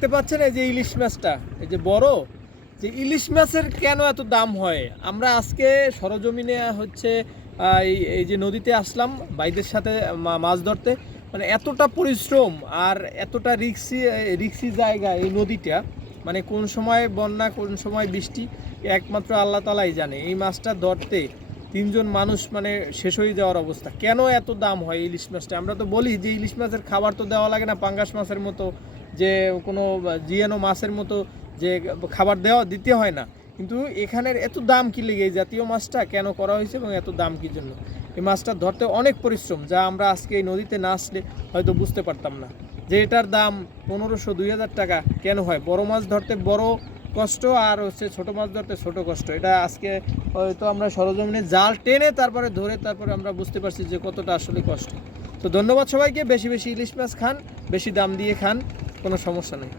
দেখতে পাচ্ছেন এই যে ইলিশ মাছটা, এই যে বড়, যে ইলিশ মাছের কেন এত দাম হয়? আমরা আজকে সরজমিনে হচ্ছে এই এই যে নদীতে আসলাম, ভাইদের সাথে মাছ ধরতে। মানে এতটা পরিশ্রম আর এতটা রিক্সি রিক্সি জায়গা এই নদীটা মানে কোন সময় বন্যা, কোন সময় বৃষ্টি, একমাত্র আল্লাহ তালাই জানে। এই মাছটা ধরতে তিনজন মানুষ মানে শেষ হয়ে যাওয়ার অবস্থা। কেন এত দাম হয় ইলিশ মাছটা? আমরা তো বলি যে ইলিশ মাছের খাবার তো দেওয়া লাগে না, পাঙ্গাস মাছের মতো। যে কোনো জিয়ানো মাছের মতো যে খাবার দেওয়া দিতে হয় না। কিন্তু এখানের এত দাম কি লেগে এই জাতীয় মাছটা কেন করা হয়েছে এবং এত দাম কি জন্য? এই মাছটা ধরতে অনেক পরিশ্রম যা আমরা আজকে এই নদীতে না আসলে হয়তো বুঝতে পারতাম না। যে এটার দাম পনেরোশো, দুই হাজার টাকা কেন হয়? বড় মাছ ধরতে বড় কষ্ট আর হচ্ছে ছোট মাছ ধরতে ছোট কষ্ট। এটা আজকে হয়তো আমরা সরজমিনে জাল টেনে তারপরে ধরে তারপরে আমরা বুঝতে পারছি যে কতটা আসলে কষ্ট। তো ধন্যবাদ সবাইকে। বেশি বেশি ইলিশ মাছ খান, বেশি দাম দিয়ে খান, কোনো সমস্যা নেই।